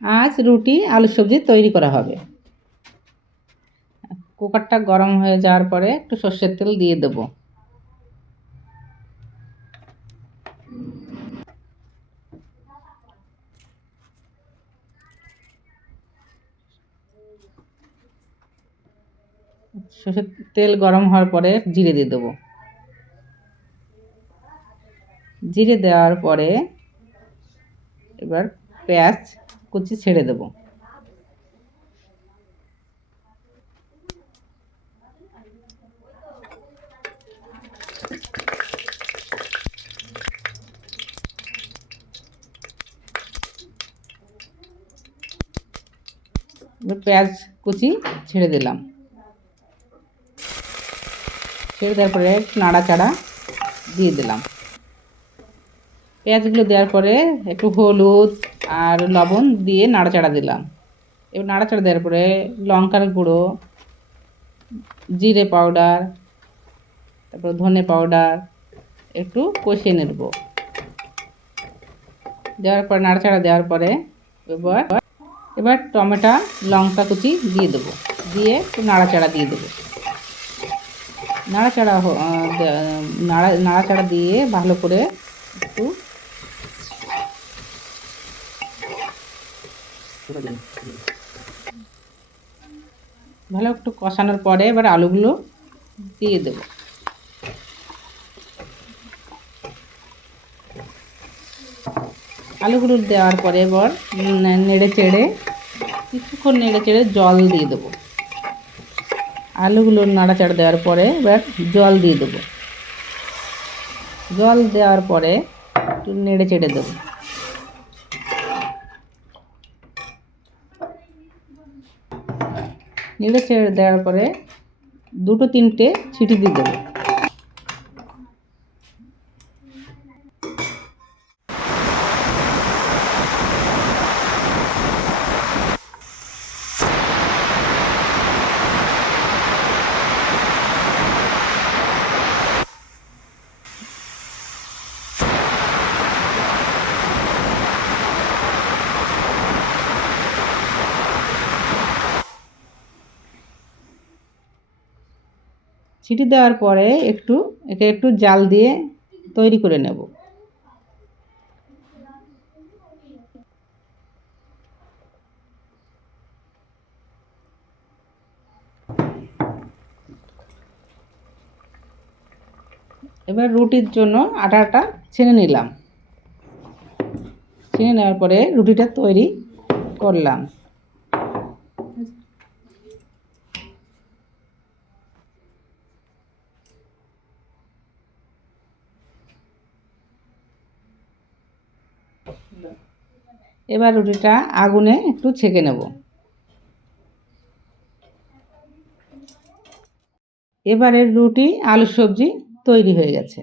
আজ রুটি, আলু সবজি তৈরি করা হবে। কুকারটা গরম হয়ে যাওয়ার পরে একটু সর্ষের তেল দিয়ে দেবো। সর্ষের তেল গরম হওয়ার পরে জিরে দিয়ে দেবো। জিরে দেওয়ার পরে এবার পেঁয়াজ কুচি ছেড়ে দেবো। পেঁয়াজ কুচি ছেড়ে দিলাম। ছেড়ে দেওয়ার পরে নাড়াচাড়া দিয়ে দিলাম। পেঁয়াজগুলো দেওয়ার পরে একটু হলুদ আর লবণ দিয়ে নাড়াচাড়া দিলাম। এবার নাড়াচাড়া দেওয়ার পরে লঙ্কার গুঁড়ো, জিরে পাউডার, তারপর ধনে পাউডার একটু কষিয়ে নেব। দেওয়ার পরে, নাড়াচাড়া দেওয়ার পরে এবার এবার টমেটো, লঙ্কা কুচি দিয়ে দেবো। দিয়ে একটু নাড়াচাড়া দিয়ে দেবো। নাড়াচাড়া নাড়া, নাড়াচাড়া দিয়ে ভালো করে একটু ভালো, একটু কষানোর পরে এবার আলুগুলো দিয়ে দেবো। আলুগুলো দেওয়ার পরে এবার নেড়ে চেড়ে কিছুক্ষণ নেড়ে চেড়ে জল দিয়ে দেবো। আলুগুলো নাড়াচাড়া দেওয়ার পরে এবার জল দিয়ে দেবো। জল দেওয়ার পরে একটু নেড়ে চেড়ে দেবো। নেড়ে চেড়ে দেওয়ার পরে দুটো তিনটে ছিটি দিয়ে দেবো। সিটি দেওয়ার পরে একটু, একে একটু জাল দিয়ে তৈরি করে নেব। এবার রুটির জন্য আটাটা ছেনে নিলাম। ছেনে নেওয়ার পরে রুটিটা তৈরি করলাম। এবার রুটিটা আগুনে একটু ছেঁকে নেব। এবারের রুটি আলু সবজি তৈরি হয়ে গেছে।